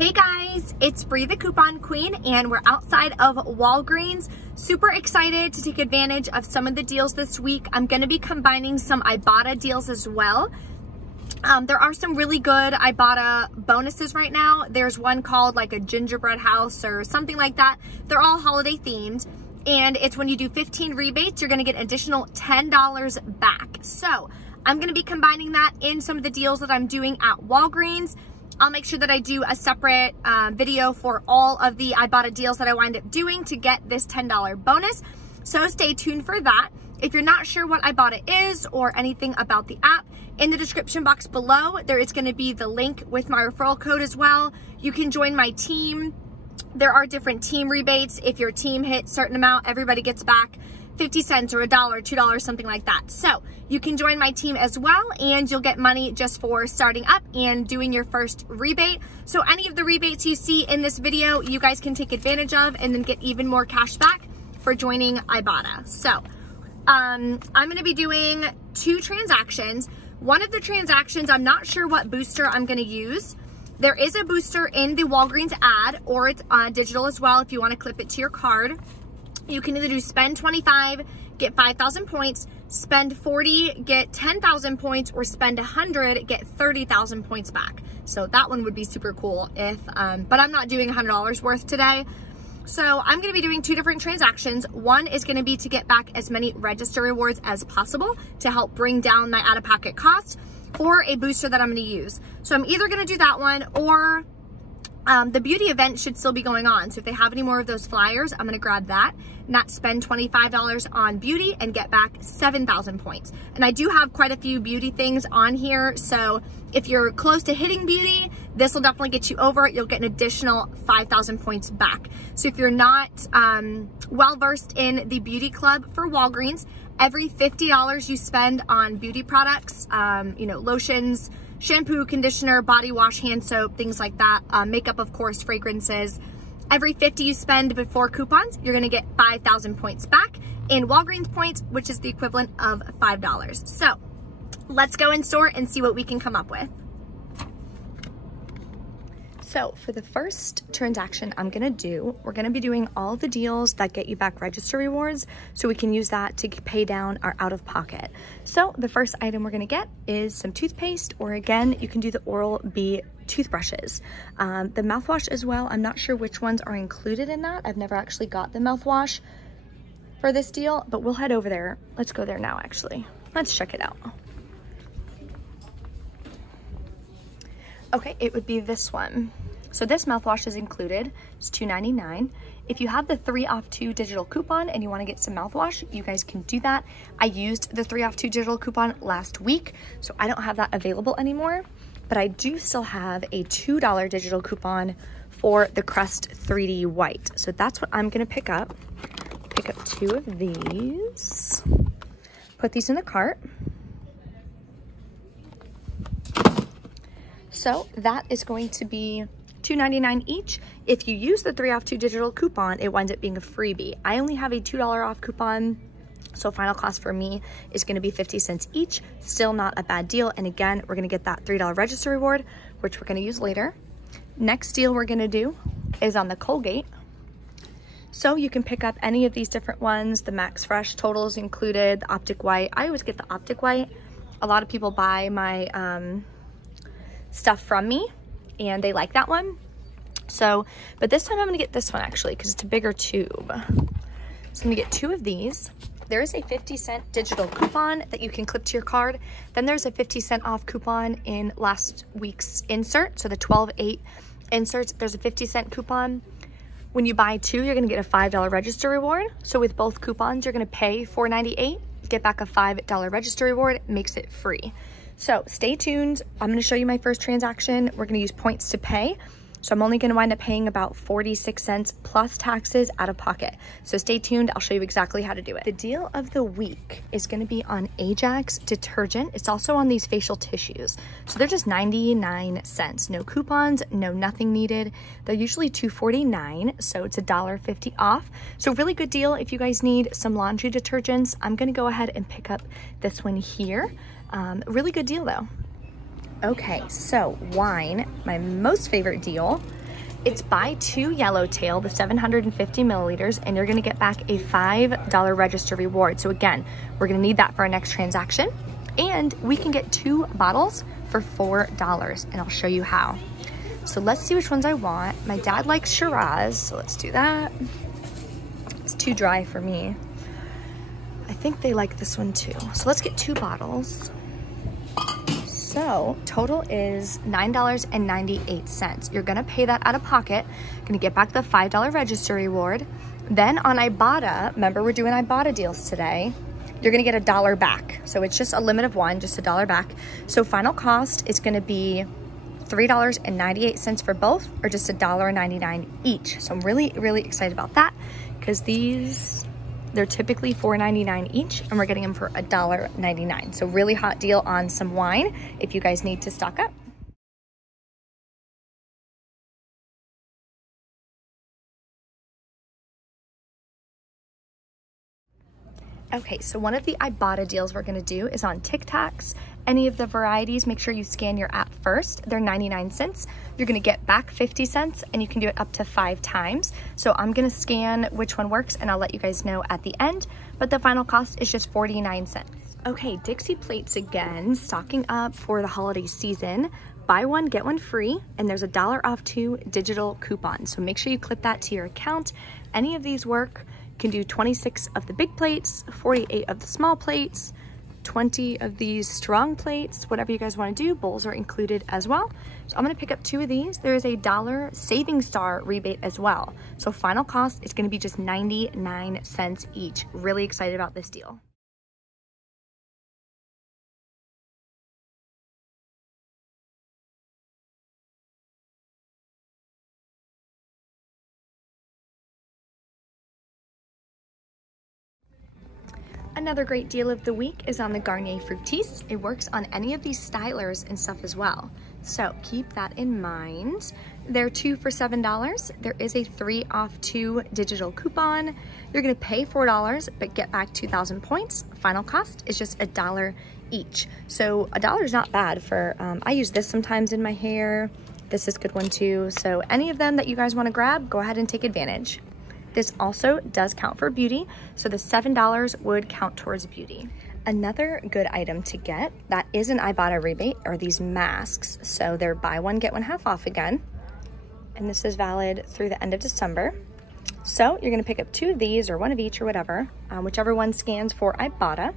Hey guys, it's Bree the Coupon Queen and we're outside of Walgreens. Super excited to take advantage of some of the deals this week. I'm going to be combining some Ibotta deals as well. There are some really good Ibotta bonuses right now. There's one called like a gingerbread house or something like that. They're all holiday themed. And it's when you do 15 rebates, you're going to get an additional $10 back. So I'm going to be combining that in some of the deals that I'm doing at Walgreens. I'll make sure that I do a separate video for all of the Ibotta deals that I wind up doing to get this $10 bonus. So stay tuned for that. If you're not sure what Ibotta is or anything about the app, in the description box below, there is going to be the link with my referral code as well. You can join my team. There are different team rebates. If your team hits a certain amount, everybody gets back 50 cents or $1, $2, something like that. So you can join my team as well and you'll get money just for starting up and doing your first rebate. So any of the rebates you see in this video, you guys can take advantage of and then get even more cash back for joining Ibotta. So I'm gonna be doing 2 transactions. One of the transactions, I'm not sure what booster I'm gonna use. There is a booster in the Walgreens ad or it's digital as well if you wanna clip it to your card. You can either do spend 25, get 5,000 points, spend 40, get 10,000 points, or spend 100, get 30,000 points back. So that one would be super cool if, but I'm not doing $100 worth today. So I'm gonna be doing 2 different transactions. One is gonna be to get back as many register rewards as possible to help bring down my out-of-pocket cost for a booster that I'm gonna use. So I'm either gonna do that one or the beauty event should still be going on. So if they have any more of those flyers, I'm gonna grab that, not spend $25 on beauty and get back 7,000 points. And I do have quite a few beauty things on here. So if you're close to hitting beauty, this will definitely get you over it. You'll get an additional 5,000 points back. So if you're not well-versed in the beauty club for Walgreens, every $50 you spend on beauty products, you know, lotions, shampoo, conditioner, body wash, hand soap, things like that. Makeup, of course, fragrances. Every 50 you spend before coupons, you're gonna get 5,000 points back in Walgreens points, which is the equivalent of $5. So let's go in store and see what we can come up with. So for the first transaction I'm gonna do, we're gonna be doing all the deals that get you back register rewards so we can use that to pay down our out-of-pocket. So the first item we're gonna get is some toothpaste, or again, you can do the Oral-B toothbrushes. The mouthwash as well, I'm not sure which ones are included in that. I've never actually got the mouthwash for this deal, but we'll head over there. Let's go there now, actually. Let's check it out. Okay, it would be this one. So this mouthwash is included, it's $2.99. If you have the 3 off 2 digital coupon and you wanna get some mouthwash, you guys can do that. I used the 3 off 2 digital coupon last week, so I don't have that available anymore, but I do still have a $2 digital coupon for the Crest 3D White. So that's what I'm gonna pick up. Pick up 2 of these, put these in the cart. So that is going to be $2.99 each. If you use the 3 off 2 digital coupon, it winds up being a freebie. I only have a $2 off coupon, so final cost for me is gonna be 50 cents each. Still not a bad deal. And again, we're gonna get that $3 register reward, which we're gonna use later. Next deal we're gonna do is on the Colgate. So you can pick up any of these different ones. The Max Fresh Total is included, the Optic White. I always get the Optic White. A lot of people buy my stuff from me and they like that one. So, but this time I'm gonna get this one actually because it's a bigger tube. So I'm gonna get 2 of these. There is a 50-cent digital coupon that you can clip to your card. Then there's a 50-cent off coupon in last week's insert. So the 12/8 inserts, there's a 50-cent coupon. When you buy 2, you're gonna get a $5 register reward. So with both coupons, you're gonna pay $4.98, get back a $5 register reward, makes it free. So stay tuned. I'm gonna show you my first transaction. We're gonna use points to pay. So I'm only gonna wind up paying about 46 cents plus taxes out of pocket. So stay tuned, I'll show you exactly how to do it. The deal of the week is gonna be on Ajax detergent. It's also on these facial tissues. So they're just 99 cents. No coupons, no nothing needed. They're usually $2.49, so it's $1.50 off. So really good deal if you guys need some laundry detergents. I'm gonna go ahead and pick up this one here. Really good deal though. Okay, so wine, my most favorite deal. It's buy 2 Yellowtail, the 750 milliliters, and you're gonna get back a $5 register reward. So again, we're gonna need that for our next transaction. And we can get 2 bottles for $4, and I'll show you how. So let's see which ones I want. My dad likes Shiraz, so let's do that. It's too dry for me. I think they like this one too. So let's get 2 bottles. So total is $9.98. You're gonna pay that out of pocket. Gonna get back the $5 register reward. Then on Ibotta, remember we're doing Ibotta deals today, you're gonna get $1 back. So it's just a limit of 1, just $1 back. So final cost is gonna be $3.98 for both, or just $1.99 each. So I'm really, really excited about that, because they're typically $4.99 each, and we're getting them for $1.99. So really hot deal on some wine if you guys need to stock up. Okay, so one of the Ibotta deals we're gonna do is on Tic Tacs. Any of the varieties, make sure you scan your app first. They're 99 cents. You're gonna get back 50 cents, and you can do it up to 5 times. So I'm gonna scan which one works, and I'll let you guys know at the end, but the final cost is just 49 cents. Okay, Dixie plates again, stocking up for the holiday season. Buy 1, get 1 free, and there's $1 off 2 digital coupons. So make sure you clip that to your account. Any of these work. You can do 26 of the big plates, 48 of the small plates, 20 of these strong plates, whatever you guys want to do. Bowls are included as well. So I'm going to pick up 2 of these. There is a $1 Saving Star rebate as well. So final cost is going to be just 99 cents each. Really excited about this deal. Another great deal of the week is on the Garnier Fructis. It works on any of these stylers and stuff as well. So keep that in mind. They're 2 for $7. There is a 3 off 2 digital coupon. You're gonna pay $4, but get back 2,000 points. Final cost is just $1 each. So $1 is not bad for, I use this sometimes in my hair. This is a good one too. So any of them that you guys wanna grab, go ahead and take advantage. This also does count for beauty, so the $7 would count towards beauty. Another good item to get that is an Ibotta rebate are these masks. So they're buy 1, get 1 half off again. And this is valid through the end of December. So you're gonna pick up 2 of these, or 1 of each, or whatever, whichever one scans for Ibotta.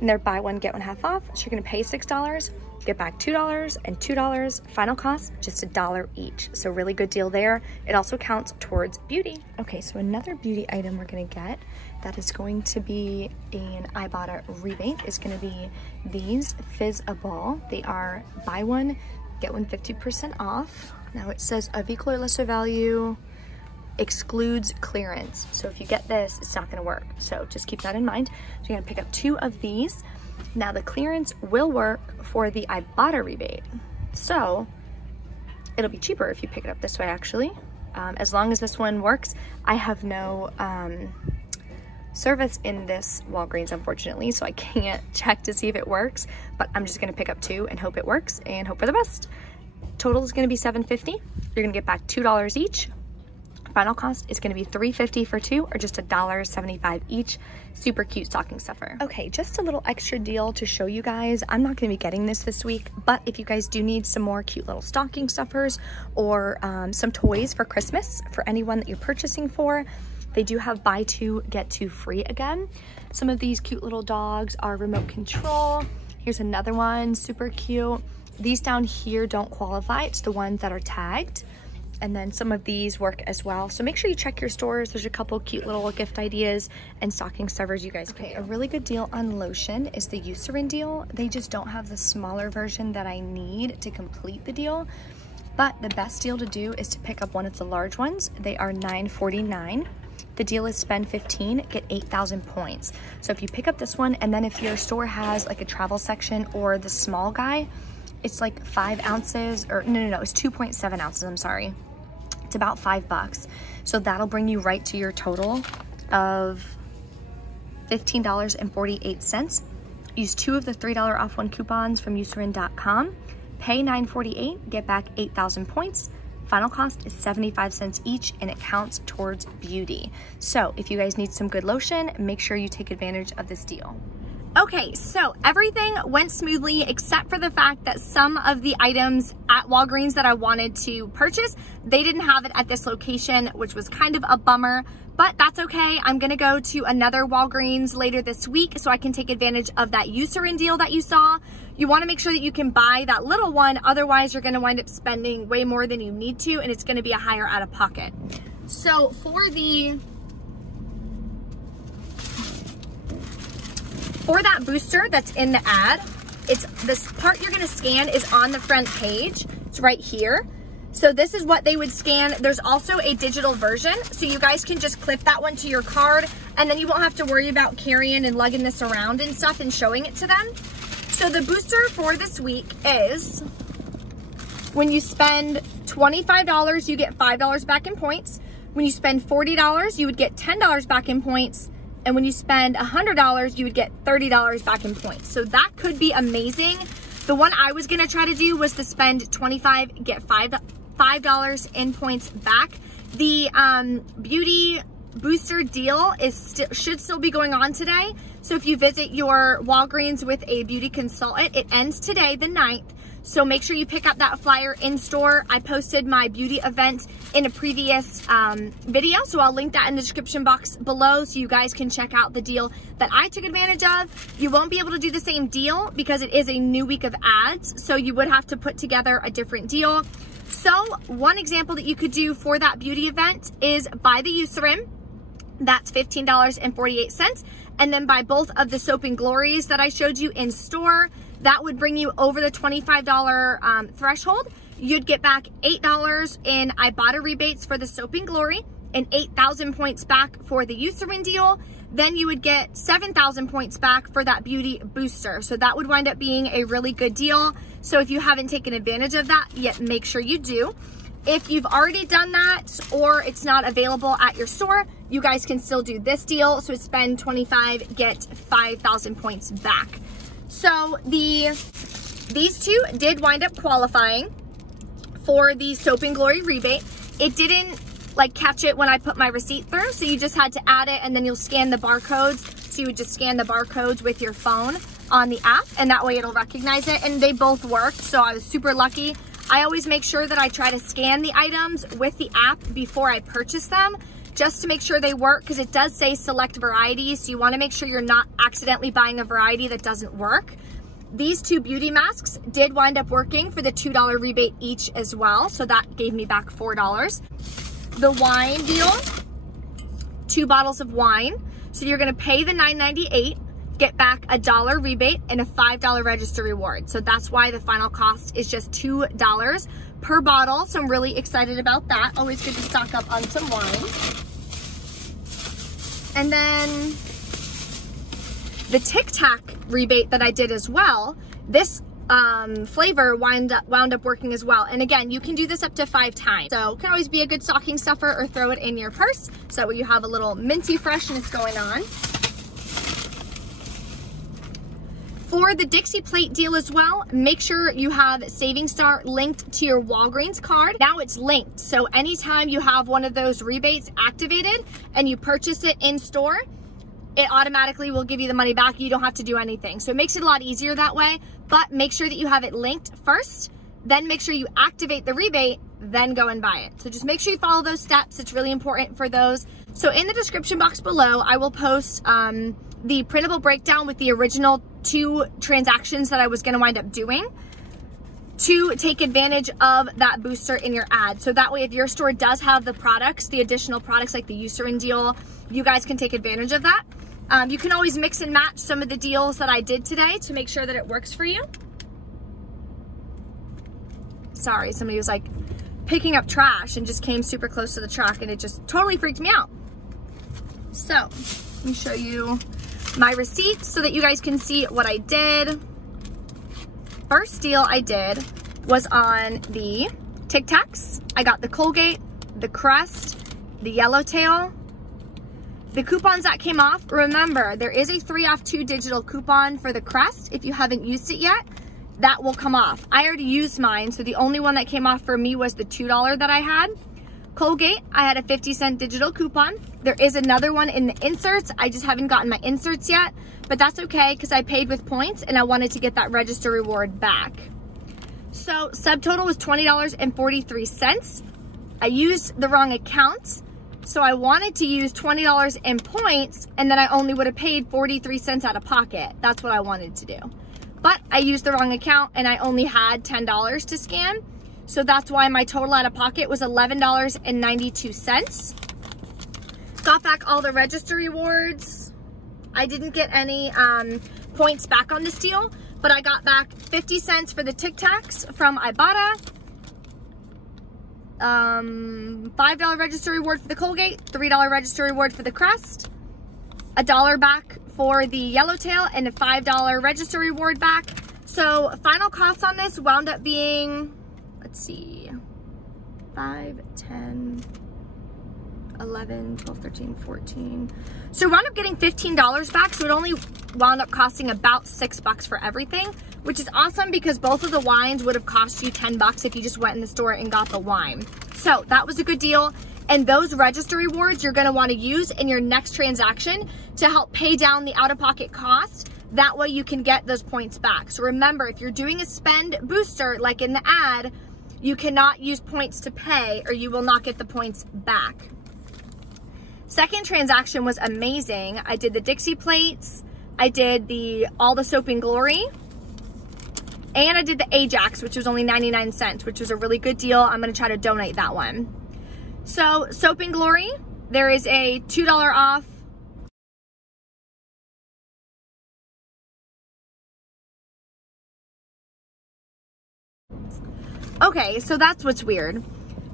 And they're buy 1, get 1 half off. So you're gonna pay $6, get back $2 and $2. Final cost, just $1 each. So really good deal there. It also counts towards beauty. Okay, so another beauty item we're gonna get that is going to be an Ibotta rebate is gonna be these Fizzable. They are buy 1, get 1 50% off. Now it says of equal or lesser value, excludes clearance. So if you get this, it's not gonna work. So just keep that in mind. So you're gonna pick up 2 of these. Now the clearance will work for the Ibotta rebate. So it'll be cheaper if you pick it up this way actually. As long as this one works. I have no service in this Walgreens unfortunately, so I can't check to see if it works, but I'm just gonna pick up 2 and hope it works and hope for the best. Total is gonna be $7.50. You're gonna get back $2 each. Final cost is gonna be $3.50 for 2, or just $1.75 each. Super cute stocking stuffer. Okay, just a little extra deal to show you guys. I'm not gonna be getting this week, but if you guys do need some more cute little stocking stuffers or some toys for Christmas for anyone that you're purchasing for, they do have buy 2, get 2 free again. Some of these cute little dogs are remote control. Here's another one, super cute. These down here don't qualify. It's the ones that are tagged. And then some of these work as well. So make sure you check your stores. There's a couple cute little gift ideas and stocking stuffers you guys can do. A really good deal on lotion is the Eucerin deal. They just don't have the smaller version that I need to complete the deal. But the best deal to do is to pick up one of the large ones. They are $9.49. The deal is spend 15, get 8,000 points. So if you pick up this one, and then if your store has like a travel section or the small guy, it's like 5 ounces, or no, it's 2.7 ounces, I'm sorry. It's about $5. So that'll bring you right to your total of $15.48. Use 2 of the $3 off 1 coupons from Eucerin.com. Pay $9.48, get back 8,000 points. Final cost is 75 cents each, and it counts towards beauty. So if you guys need some good lotion, make sure you take advantage of this deal. Okay, so everything went smoothly except for the fact that some of the items at Walgreens that I wanted to purchase, they didn't have it at this location, which was kind of a bummer, but that's okay. I'm gonna go to another Walgreens later this week so I can take advantage of that Eucerin deal that you saw. You wanna make sure that you can buy that little one, otherwise you're gonna wind up spending way more than you need to, and it's gonna be a higher out of pocket. So for that booster that's in the ad, it's this part you're gonna scan is on the front page. It's right here. So this is what they would scan. There's also a digital version, so you guys can just clip that one to your card, and then you won't have to worry about carrying and lugging this around and stuff and showing it to them. So the booster for this week is, when you spend $25, you get $5 back in points. When you spend $40, you would get $10 back in points. And when you spend $100, you would get $30 back in points. So that could be amazing. The one I was gonna try to do was to spend $25, get $5 in points back. The beauty booster deal should still be going on today. So if you visit your Walgreens with a beauty consultant, it ends today, the 9th. So make sure you pick up that flyer in store. I posted my beauty event in a previous video, so I'll link that in the description box below so you guys can check out the deal that I took advantage of. You won't be able to do the same deal because it is a new week of ads, so you would have to put together a different deal. So one example that you could do for that beauty event is buy the Eucerin. That's $15.48. And then buy both of the Soap and Glories that I showed you in store. That would bring you over the $25 threshold. You'd get back $8 in Ibotta rebates for the Soap and Glory and 8,000 points back for the Eucerin deal. Then you would get 7,000 points back for that beauty booster. So that would wind up being a really good deal. So if you haven't taken advantage of that yet, make sure you do. If you've already done that or it's not available at your store, you guys can still do this deal. So spend 25, get 5,000 points back. So these two did wind up qualifying for the Soap and Glory rebate. It didn't like catch it when I put my receipt through, so you just had to add it and then you'll scan the barcodes. So you would just scan the barcodes with your phone on the app, and that way it'll recognize it, and they both worked, so I was super lucky. I always make sure that I try to scan the items with the app before I purchase them, just to make sure they work, because it does say select varieties, so you want to make sure you're not accidentally buying a variety that doesn't work. These two beauty masks did wind up working for the $2 rebate each as well, so that gave me back $4. The wine deal, 2 bottles of wine, so you're going to pay the $9.98, get back a $1 rebate and a $5 register reward. So that's why the final cost is just $2 per bottle. So I'm really excited about that. Always good to stock up on some wine. And then the Tic Tac rebate that I did as well, this flavor wound up working as well. And again, you can do this up to 5 times. So it can always be a good stocking stuffer or throw it in your purse so you have a little minty freshness going on. For the Dixie plate deal as well, make sure you have Saving Star linked to your Walgreens card. Now it's linked, so anytime you have one of those rebates activated and you purchase it in store, it automatically will give you the money back. You don't have to do anything. So it makes it a lot easier that way, but make sure that you have it linked first, then make sure you activate the rebate, then go and buy it. So just make sure you follow those steps. It's really important for those. So in the description box below, I will post the printable breakdown with the original 2 transactions that I was going to wind up doing to take advantage of that booster in your ad. So that way, if your store does have the products, the additional products like the Eucerin deal, you guys can take advantage of that. You can always mix and match some of the deals that I did today to make sure that it works for you. Sorry, somebody was like picking up trash and just came super close to the truck and it just totally freaked me out. So let me show you my receipts so that you guys can see what I did. First deal I did was on the Tic Tacs. I got the Colgate, the Crest, the Yellowtail. The coupons that came off, remember, there is a 3 off 2 digital coupon for the Crest if you haven't used it yet. that will come off. I already used mine, so the only one that came off for me was the $2 that I had. Colgate, I had a 50-cent digital coupon. There is another one in the inserts. I just haven't gotten my inserts yet, but that's okay because I paid with points and I wanted to get that register reward back. So subtotal was $20.43. I used the wrong account, so I wanted to use $20 in points, and then I only would have paid 43 cents out of pocket. That's what I wanted to do. But I used the wrong account and I only had $10 to scan. So that's why my total out of pocket was $11.92. Got back all the register rewards. I didn't get any points back on this deal, but I got back 50 cents for the Tic Tacs from Ibotta. $5 register reward for the Colgate, $3 register reward for the Crest, $1 back for the Yellowtail, and a $5 register reward back. So final cost on this wound up being, let's see, 5, 10, 11, 12, 13, 14. So wound up getting $15 back. So it only wound up costing about $6 for everything, which is awesome because both of the wines would have cost you $10 if you just went in the store and got the wine. So that was a good deal. And those register rewards you're gonna wanna use in your next transaction to help pay down the out-of-pocket cost. That way you can get those points back. So remember, if you're doing a spend booster, like in the ad, you cannot use points to pay or you will not get the points back. Second transaction was amazing. I did the Dixie plates, I did all the Soap and Glory, and I did the Ajax, which was only 99 cents, which was a really good deal. I'm gonna try to donate that one. So Soap and Glory, there is a $2 off. Okay, so that's what's weird.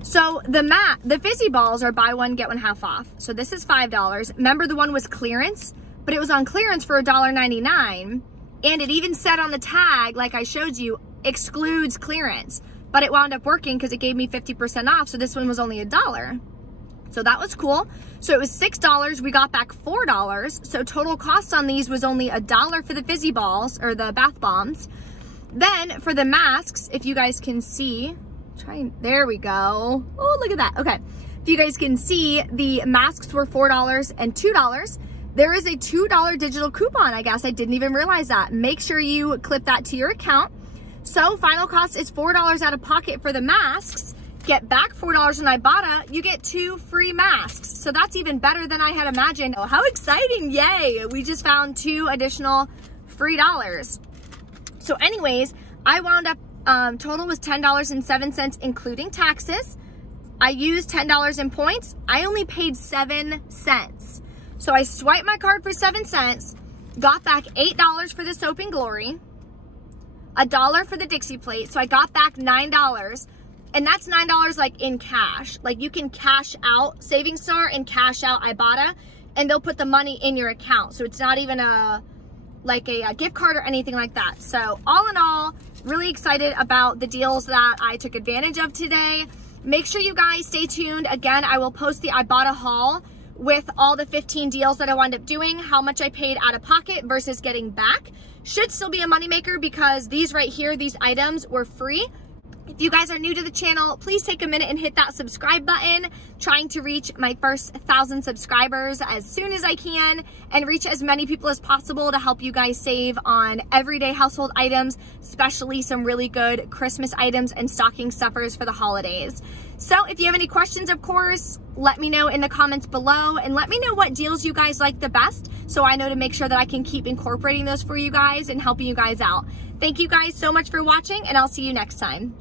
So the fizzy balls are buy one, get one half off. So this is $5. Remember the one was clearance, but it was on clearance for $1.99. And it even said on the tag, like I showed you, excludes clearance. But it wound up working because it gave me 50% off. So this one was only $1. So that was cool. So it was $6. We got back $4. So total cost on these was only $1 for the fizzy balls or the bath bombs. Then for the masks, if you guys can see, there we go. Oh, look at that. Okay. If you guys can see, the masks were $4 and $2. There is a $2 digital coupon, I guess. I didn't even realize that. Make sure you clip that to your account. So final cost is $4 out of pocket for the masks. Get back $4 in Ibotta, you get 2 free masks. So that's even better than I had imagined. Oh, how exciting, yay. We just found 2 additional free dollars. So anyways, I wound up, total was $10.07, including taxes. I used $10 in points. I only paid 7 cents. So I swiped my card for 7 cents, got back $8 for the Soap and Glory, $1 for the Dixie plate. So I got back $9. And that's $9 like in cash. Like you can cash out Savings Star and cash out Ibotta, and they'll put the money in your account. So it's not even a gift card or anything like that. So all in all, really excited about the deals that I took advantage of today. Make sure you guys stay tuned. Again, I will post the Ibotta haul with all the 15 deals that I wound up doing, how much I paid out of pocket versus getting back. Should still be a moneymaker because these right here, these items were free. If you guys are new to the channel, please take a minute and hit that subscribe button. Trying to reach my first 1,000 subscribers as soon as I can and reach as many people as possible to help you guys save on everyday household items, especially some really good Christmas items and stocking stuffers for the holidays. So if you have any questions, of course, let me know in the comments below and let me know what deals you guys like the best so I know to make sure that I can keep incorporating those for you guys and helping you guys out. Thank you guys so much for watching, and I'll see you next time.